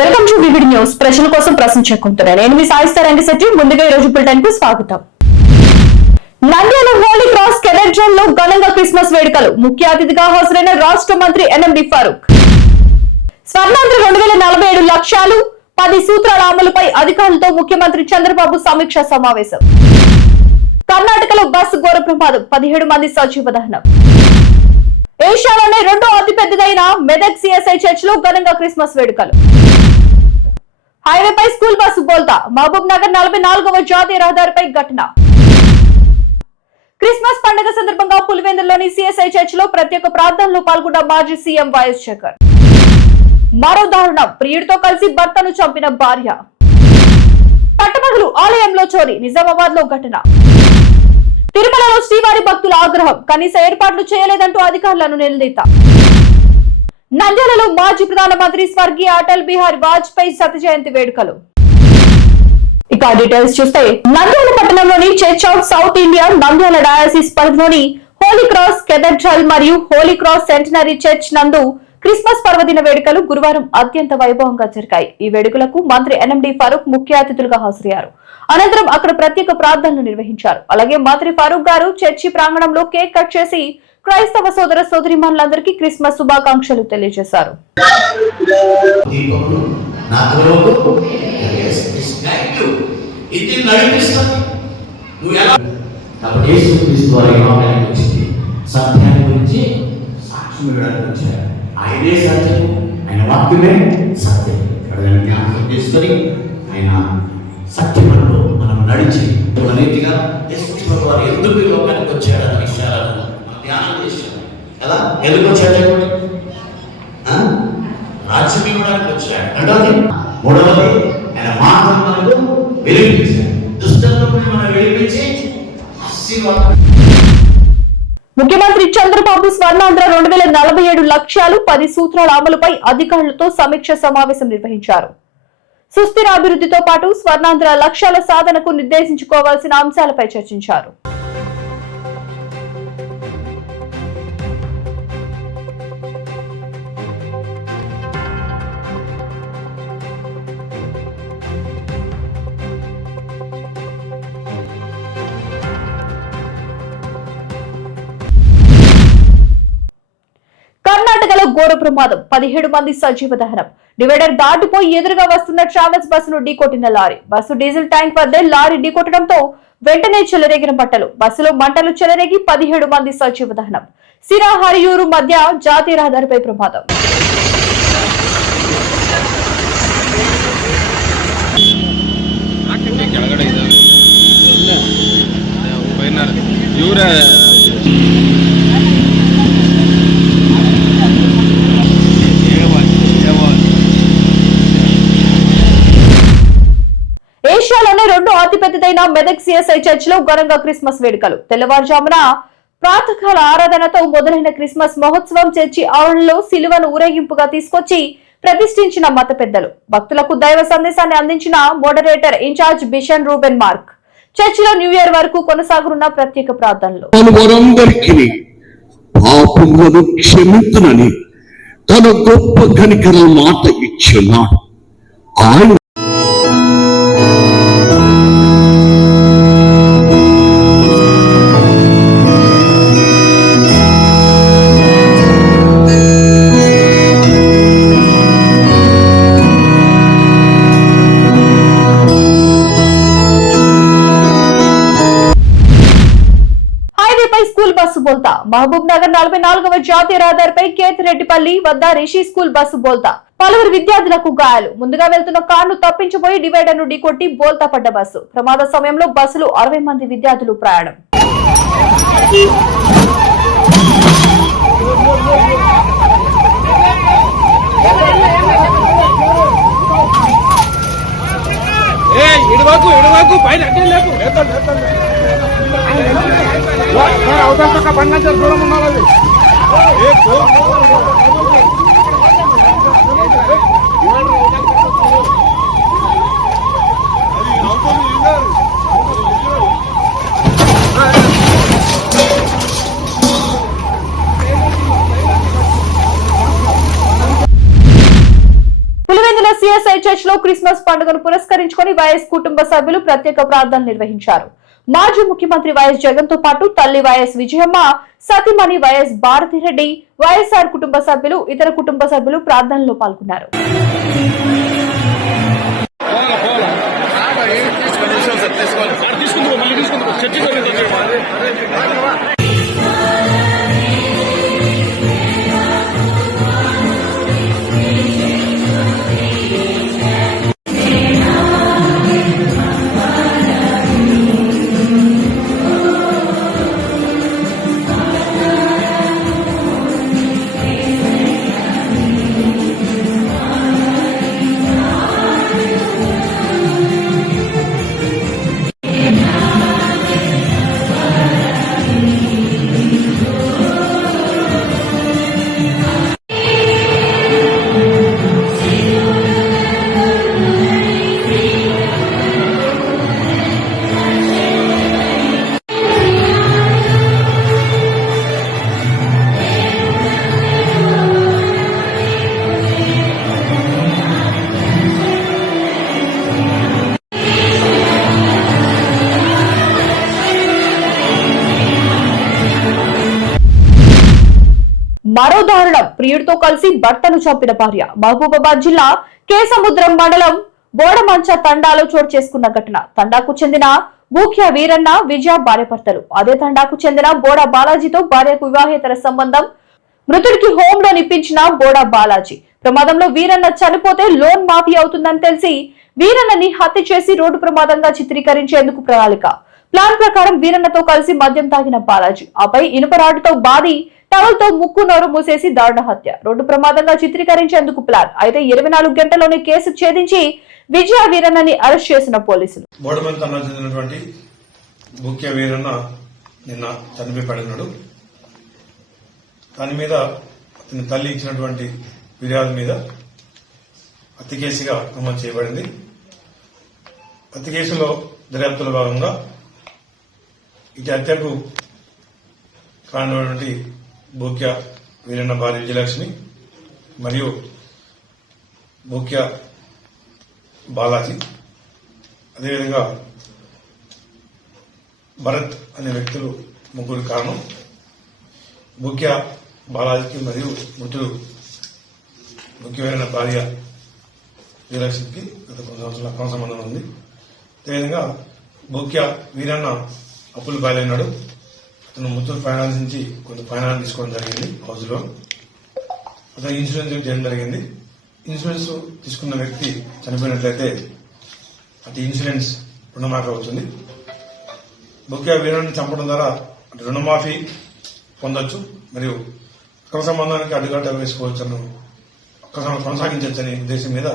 Welcome to vivid news. ప్రజల కోసం ప్రశ్నించుకుంటున్నాను. నేను మీ సాయిస్తా రంగశెట్టి. ముందుగా ఈ రోజు బులెటిన్ కు స్వాగతం. Nandyal holy cross cadet zone లో ఘనంగా క్రిస్మస్ వేడుకలు. ముఖ్య అతిథిగా హాజరైన రాష్ట్ర మంత్రి ఎన్ఎండి ఫారూక్. స్వర్ణాంధ్ర 2047 లక్ష్యాలు 10 సూత్రాల అమలుపై అధికారులతో ముఖ్యమంత్రి చంద్రబాబు సమీక్ష సమావేశం. కర్ణాటకలో బస్సు ఘోర ప్రమాదం, 17 మంది సజీవ దహనం. ఏషియాలోనే రెండో అతిపెద్దదైన మెదక్ సిఎస్ఐ చర్చ్ లో ఘనంగా క్రిస్మస్ వేడుకలు. హైవేపై స్కూల్ బస్సు బోల్తా, మహబూబ్ నగర్ 44వ జాతీయ రహదారిపై ఘటన. క్రిస్మస్ పండుగ సందర్భంగా పులివెందులోని సిఎస్ఐ చర్చ్ లో ప్రత్యేక ప్రార్థనలో పాల్గొన్న మాజీ సీఎం వైఎస్ జగన్. మరో దారుణం, ప్రియుడితో కలిసి భర్తను చంపిన భార్య. పట్టపగలు ఆలయంలో చోరీ, నిజామాబాద్ లో ఘటన. తిరుమలలో శ్రీవారి భక్తుల ఆగ్రహం, కనీస ఏర్పాట్లు చేయలేదంటూ అధికారులను నిలదీత. నంద్యాలలో మాజీ ప్రధానమంత్రి స్వర్గీయ అటల్ బిహారీ వాజ్పేయి శత జయంతి వేడుకలు. ఇక డీటెయిల్స్ చూస్తే, నంద్యాల పట్టణంలోని church of south India Nandyal diocese పరిధిలోని హోలీ క్రాస్ కెథడ్రల్ మరియు హోలీ క్రాస్ సెంటనరీ చర్చ్ నందు క్రిస్మస్ పర్వదిన వేడుకలు గురువారం అత్యంత వైభవంగా జరిగాయి. ఈ వేడుకలకు మంత్రి ఎన్ఎండి ఫారూక్ ముఖ్య అతిథులుగా హాజరయ్యారు. అనంతరం అక్కడ ప్రత్యేక ప్రార్థనలు నిర్వహించారు. అలాగే మంత్రి ఫారూక్ గారు చర్చి ప్రాంగణంలో కేక్ కట్ చేసి క్రైస్తవ సోదర సోదరీమణులందరికీ క్రిస్మస్ శుభాకాంక్షలు తెలియజేశారు. ఆయనే సత్యం, ఆయన వాక్యమే సత్యం. జ్ఞాపకం చేసుకొని ఆయన సత్యంలో మనం నడిచి రీతిగా వారు ఎందుకు ఈ లోకానికి వచ్చాడన్న విషయాలను మనం ధ్యానం చేశాం కదా. ఎందుకు వచ్చాడు? రాజ్యం ఇవ్వడానికి వచ్చాడు. రెండవది, మూడవది, ఆయన మాటలు మనకు వెలిగించాడు. దుష్టంలో మనం వెలిగించి ఆశీర్వాదం. ముఖ్యమంత్రి చంద్రబాబు స్వర్ణాంధ్ర 2047 లక్ష్యాలు 10 సూత్రాల అమలుపై అధికారులతో సమీక్ష సమావేశం నిర్వహించారు. సుస్థిర అభివృద్ధితో పాటు స్వర్ణాంధ్ర లక్ష్యాల సాధనకు నిర్దేశించుకోవాల్సిన అంశాలపై చర్చించారు. కర్ణాటకలో ఘోర ప్రమాదం, 17 మంది సజీవ దహనం. డివైడర్ దాటిపోయి ఎదురుగా వస్తున్న ట్రావెల్స్ బస్సును ఢీకొట్టిన లారీ. బస్సు డీజిల్ ట్యాంక్ వద్దే లారీ ఢీకొట్టడంతో వెంటనే చెలరేగిన మంటలు. బస్సులో మంటలు చెలరేగి 17 మంది సజీవ దహనం. సిరా హరియూరు మధ్య జాతీయ రహదారిపై ప్రమాదం. ఏషియాలోనే రెండో అతిపెద్దదైన మెదక్ సిఎస్ఐ చర్చ్ లో ఘనంగా క్రిస్మస్ వేడుకలు. తెల్లవారుజామున ప్రాతకాల ఆరాధనతో మొదలైన క్రిస్మస్ మహోత్సవం చర్చి ఆవరణలో సిలువను ఊరేగింపుగా తీసుకొచ్చి ప్రతిష్ఠించిన మత పెద్దలు. భక్తులకు దైవ సందేశాన్ని అందించిన moderator in-charge bishop Reuben Mark. చర్చిలో న్యూ ఇయర్ వరకు కొనసాగనున్న ప్రత్యేక ప్రార్థనలు. తన గొప్ప కనికర మాట ఇచ్చున్నాడు. ఆయన స్కూల్ బస్సు బోల్తా, మహబూబ్ నగర్ 44వ జాతీయ రహదారిపై కేతిరెడ్డిపల్లి వద్ద రిషి స్కూల్ బస్సు బోల్తా. పలువురు విద్యార్థులకు గాయాలు. ముందుగా వెళ్తున్న కారును తప్పించబోయి డివైడర్ ను ఢీకొట్టి బోల్తా పడ్డ బస్సు. ప్రమాద సమయంలో బస్సులో 60 మంది విద్యార్థులు ప్రయాణం. దూరం ఉండాలి. సిఎస్ఐ చర్చ్ లో క్రిస్మస్ పండుగను పురస్కరించుకొని వైఎస్ కుటుంబ సభ్యులు ప్రత్యేక ప్రార్థనలు నిర్వహించారు. మాజీ ముఖ్యమంత్రి వైఎస్ జగన్ తో పాటు తల్లి వైఎస్ విజయమ్మ, సతీమణి వైఎస్ భారతిరెడ్డి, వైఎస్ఆర్ కుటుంబ సభ్యులు, ఇతర కుటుంబ సభ్యులు ప్రార్థనలో పాల్గొన్నారు. మరో దారుణం, ప్రియుడితో కలిసి భర్తను చంపిన భార్య. మహబూబాబాద్ జిల్లా కేసముద్రం మండలం బోడమంచ తండాలో చోటు చేసుకున్న ఘటన. తండాకు చెందిన బూఖ్య వీరన్న, విజయ భార్యాభర్తలు. అదే తండాకు చెందిన బోడా బాలాజీతో భార్యకు వివాహేతర సంబంధం. మృతుడికి హోమ్ లోన్ ఇప్పించిన బోడా బాలాజీ. ప్రమాదంలో వీరన్న చనిపోతే లోన్ మాఫీ అవుతుందని తెలిసి వీరన్నని హత్య చేసి రోడ్డు ప్రమాదంగా చిత్రీకరించేందుకు ప్రణాళిక. ప్లాన్ ప్రకారం వీరన్నతో కలిసి మద్యం తాగిన బాలాజీ, ఆపై ఇనుప రాడ్డుతో బాది టవల్తో ముక్కు నోరు మూసేసి దారుణ హత్య. రోడ్డు ప్రమాదంగా చిత్రీకరించేందుకు ప్లాన్. అయితే 24 గంటల్లోనే కేసు ఛేదించి విజయ వీరన్నని అరెస్ట్ చేసిన పోలీసులు. బోడమంత చెందినటువంటి బూఖ్య వీరన్న నిన్న చనిపోయి పడినాడు. దాని మీద అతని తల్లి ఇచ్చినటువంటి ఫిర్యాదు మీద హత్య కేసుగా నమోదు చేయబడింది. హత్య కేసులో దర్యాప్తులో భాగంగా ఇటు హత్యకు కారణమైనటువంటి బూఖ్య వీరన్న భార్య విజయలక్ష్మి మరియు బూఖ్య బాలాజీ, అదేవిధంగా భరత్ అనే వ్యక్తులు ముగ్గురు కారణం. బూఖ్య బాలాజీకి మరియు మృతుడు ముఖ్యమైన భార్య విజయలక్ష్మికి గత 10 సంవత్సరాల అక్రమ సంబంధం ఉంది. అదేవిధంగా బూఖ్య వీరన్న అప్పులు బయలున్నాడు. అతను ముత్తూరు ఫైనాన్స్ నుంచి కొంత ఫైనాన్స్ తీసుకోవడం జరిగింది హౌస్ లో. అతను ఇన్సూరెన్స్ చేయడం జరిగింది. ఇన్సూరెన్స్ తీసుకున్న వ్యక్తి చనిపోయినట్లయితే అటు ఇన్సూరెన్స్ రుణమాఫీ అవుతుంది. బూఖ్య వీరాన్ని చంపడం ద్వారా అటు రుణమాఫీ పొందొచ్చు మరియు అక్రమ సంబంధానికి అడ్డుగడ్డ వేసుకోవచ్చను, కొనసాగించవచ్చనే ఉద్దేశం మీద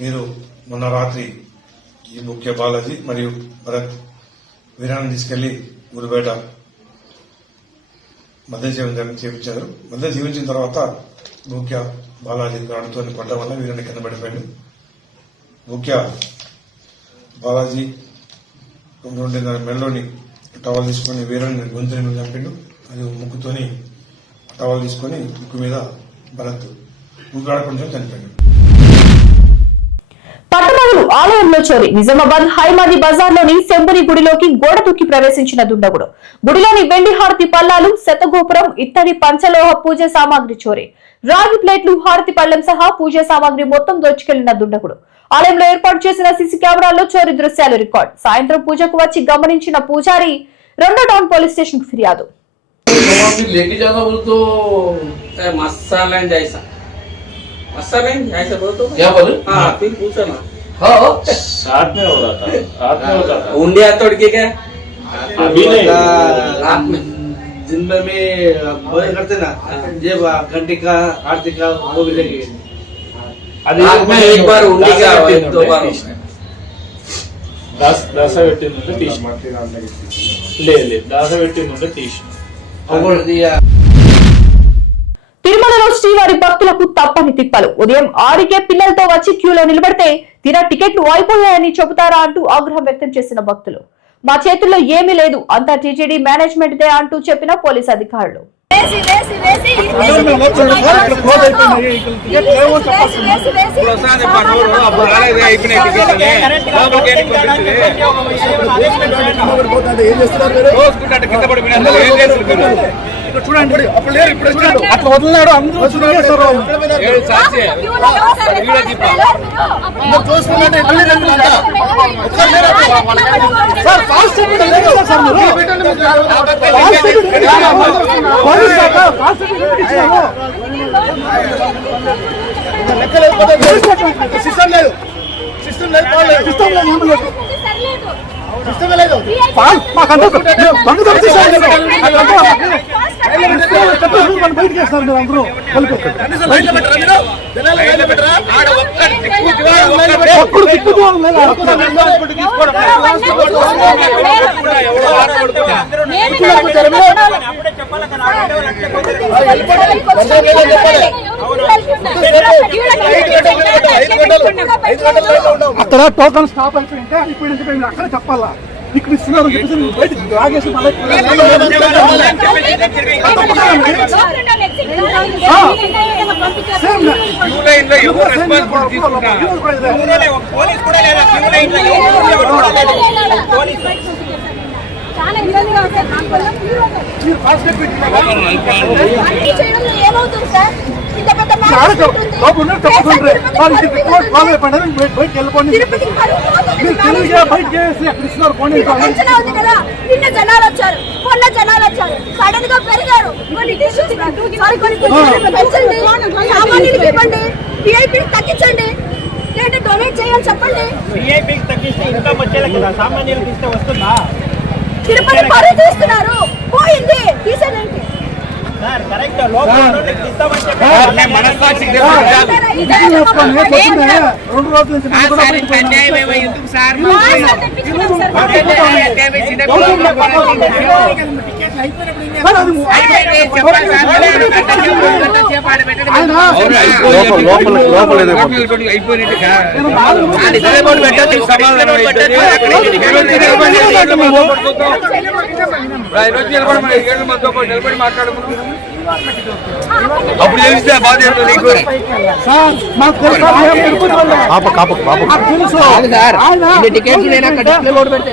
మీరు మొన్న రాత్రి ఈ బూఖ్య బాలాజీ మరియు భరత్ వీరాన్ని తీసుకెళ్లి ఊరుబయట మధ్య జీవనం చేయించారు. మధ్య జీవించిన తర్వాత బూఖ్య బాలాజీ రాడుతో కొట్టడం వల్ల వీరాన్ని కింద పడిపోయాడు. బూఖ్య బాలాజీ మెడలోని టవల్ తీసుకుని వీరాన్ని గొంతుని చంపిండు. అది ముక్కుతోని టవల్ తీసుకుని ముక్కు మీద భరత్ ఊపిరాడకుండా చనిపోయాడు. పట్టణాలు ఆలయంలో చోరీ. నిజామాబాద్ హైమాది బజార్లోని శంభుని గుడిలోకి గోడ దూకి ప్రవేశించిన దుండగుడు. గుడిలోని వెండి హారతి పల్లాలు, శతగోపురం, ఇత్తడి పంచలోహ పూజ సామాగ్రి చోరీ. రాగి ప్లేట్లు, హారతి పళ్లెం సహా పూజ సామాగ్రి మొత్తం దోచుకెళ్లిన దుండగుడు. ఆలయంలో ఏర్పాటు చేసిన సీసీ కెమెరాల్లో చోరీ దృశ్యాలు రికార్డ్. సాయంత్రం పూజకు వచ్చి గమనించిన పూజారి 2వ టౌన్ పోలీస్ స్టేషన్ కు ఫిర్యాదు. ऐसा बोलो तो क्या बोलूं? हाँ फिर पूछो ना। हाँ साथ में हो रहा था, रात में होता था। उंडिया तोड़ के क्या? अभी नहीं, रात में दिन भर में बोले करते ना, जब घंटे का आरती का वो भी लगे। रात में एक बार उंडी का 2 बार। 10 పెట్టిందంటే తీసి లేదు 10 పెట్టిందంటే తీసి అప్పుడు దియా. తిరుమలలో శ్రీవారి భక్తులకు తప్పని తిప్పలు. ఉదయం 6కే పిల్లలతో వచ్చి క్యూలో నిలబడితే తీరా టికెట్లు అయిపోయాయని చెబుతారా అంటూ ఆగ్రహం వ్యక్తం చేసిన భక్తులు. మా చేతుల్లో ఏమీ లేదు, అంతా టీటీడీ మేనేజ్మెంట్ దే అంటూ చెప్పిన పోలీసు అధికారులు. చూడండి అప్పుడు లేరు ఇప్పుడు అట్లా వదిలినాడు అందరూ చూస్తున్నారు సిస్టమ్ లేదు సిస్టమ్ లేదు సిస్టమ్ లేదు బయటకి వేస్తారు అందరూ అక్కడ టోకన్ స్టాప్ అయిపోయింటే ఇప్పుడు అక్కడ చెప్పాలా ఇక్కడ ఇస్తున్నారు బయట లాగేసి చాలా ఇబ్బందిగా ఏమవుతుంది సార్ ఇంత పెద్ద నిన్న జనాలు వచ్చారు మొన్న జనాలు వచ్చారు సడన్ గా పెరిగారు సామాన్యుడికి ఇవ్వండి విఐపీకి తగ్గించండి లేదంటే డొనేట్ చేయాలని చెప్పండి విఐపీకి తగ్గిస్తే ఇన్కమ్ వచ్చేలా కదా సామాన్యులకు ఇస్తే వస్తుందా తిరుపతి పరువు తీస్తున్నారు పోయింది తీసేదేంటి కరెక్ట్ లోపల మనస్సాక్షి నిలబడి మాట్లాడుకున్నాం అప్పుడు తెలిస్తే బాధ నీకు టికెట్స్ నేను అక్కడ డిస్ప్లే బోర్డు పెడితే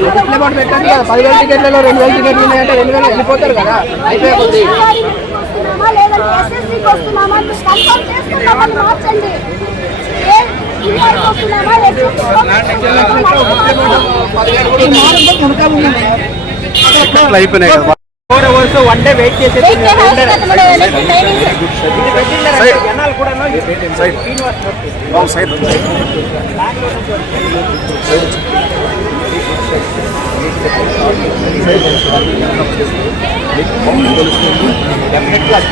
డిస్ప్లే బోర్డు పెట్టండి కదా 10,000 టికెట్లలో 2,000 టికెట్లు ఉన్నాయంటే 2,000 వెళ్ళిపోతారు కదా అయిపోయింది అయిపోయినాయి కదా 4 hours 1 day వెయిట్ చేసేది జనాలు కూడా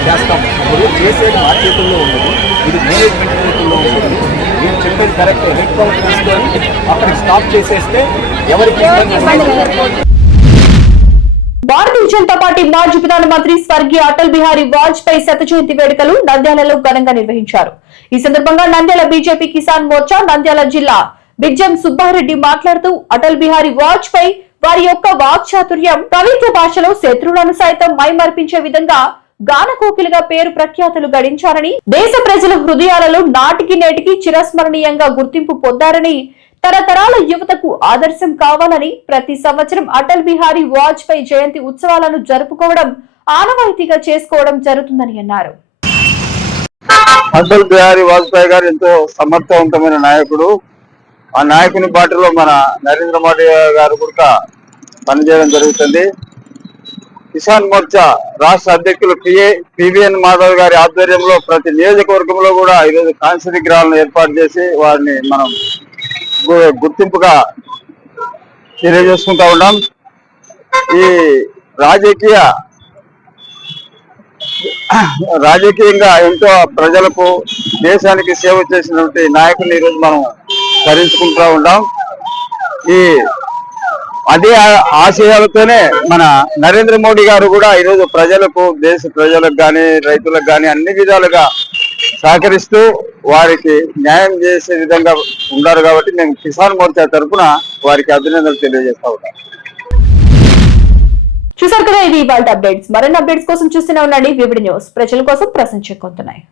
చేస్తాం ఇప్పుడు చేసేది మా చేతుల్లో ఉండదు ఇది మేనేజ్మెంట్ చేతుల్లో ఉంటుంది మీరు చెప్పేది కరెక్ట్ హెడ్ కౌంట్ తీసుకొని అక్కడికి స్టాప్ చేసేస్తే ఎవరికి భారతీయ జనతా పార్టీ మాజీ ప్రధానమంత్రి స్వర్గీయ అటల్ బిహారీ వాజ్పేయి శత జయంతి వేడుకలు నంద్యాలలో ఘనంగా నిర్వహించారు. ఈ సందర్భంగా నంద్యాల బీజేపీ కిసాన్ మోర్చా నంద్యాల జిల్లా బిజ్జం సుబ్బారెడ్డి మాట్లాడుతూ అటల్ బిహారీ వాజ్పేయి వారి యొక్క వాక్చాతుర్యం కవిత్వ భాషలో శత్రువులను సైతం మైమర్పించే విధంగా గానకోకిలుగా పేరు ప్రఖ్యాతులు గడించారని, దేశ ప్రజల హృదయాలలో నాటికి నేటికి చిరస్మరణీయంగా గుర్తింపు పొందారని, తరతరాల యువతకు ఆదర్శం కావాలని ప్రతి సంవత్సరం అటల్ బిహారీ వాజ్పేయి జయంతి ఉత్సవాలను జరుపుకోవడం ఆనవాయితీగా చేసుకోవడం జరుగుతుందని అన్నారు. అటల్ బిహారీ వాజ్పేయి గారు ఎంతో సమర్థవంతమైన నాయకుడు. ఆ నాయకుని బాటలో మన నరేంద్ర మోడీ గారు కూడా పనిచేయడం జరుగుతుంది. కిసాన్ మోర్చా రాష్ట్ర అధ్యక్షులు పివిఎన్ మాధవ్ గారి ఆధ్వర్యంలో ప్రతి నియోజకవర్గంలో కూడా ఈరోజు కాన్సరి విగ్రహాలను ఏర్పాటు చేసి వారిని మనం గుర్తింపుగా తెలియజేసుకుంటా ఉన్నాం. ఈ రాజకీయంగా ఎంతో ప్రజలకు దేశానికి సేవ చేసినటువంటి నాయకుల్ని ఈరోజు మనం స్మరించుకుంటూ ఉన్నాం. అదే ఆశయాలతోనే మన నరేంద్ర మోడీ గారు కూడా ఈరోజు ప్రజలకు, దేశ ప్రజలకు కానీ రైతులకు కానీ అన్ని విధాలుగా సహకరిస్తూ వారికి న్యాయం చేసే విధంగా ఉన్నారు కాబట్టి మేము కిసాన్ మోర్చా తరఫున వారికి అభినందనలు తెలియజేస్తా ఉన్నాం. చూసారు కదా, ఇది ఇవాళ అప్డేట్స్. మరిన్ని అప్డేట్స్ కోసం చూస్తూనే ఉండండి వివిడి న్యూస్. ప్రజల కోసం ప్రశ్నించుకుంటున్నాయి.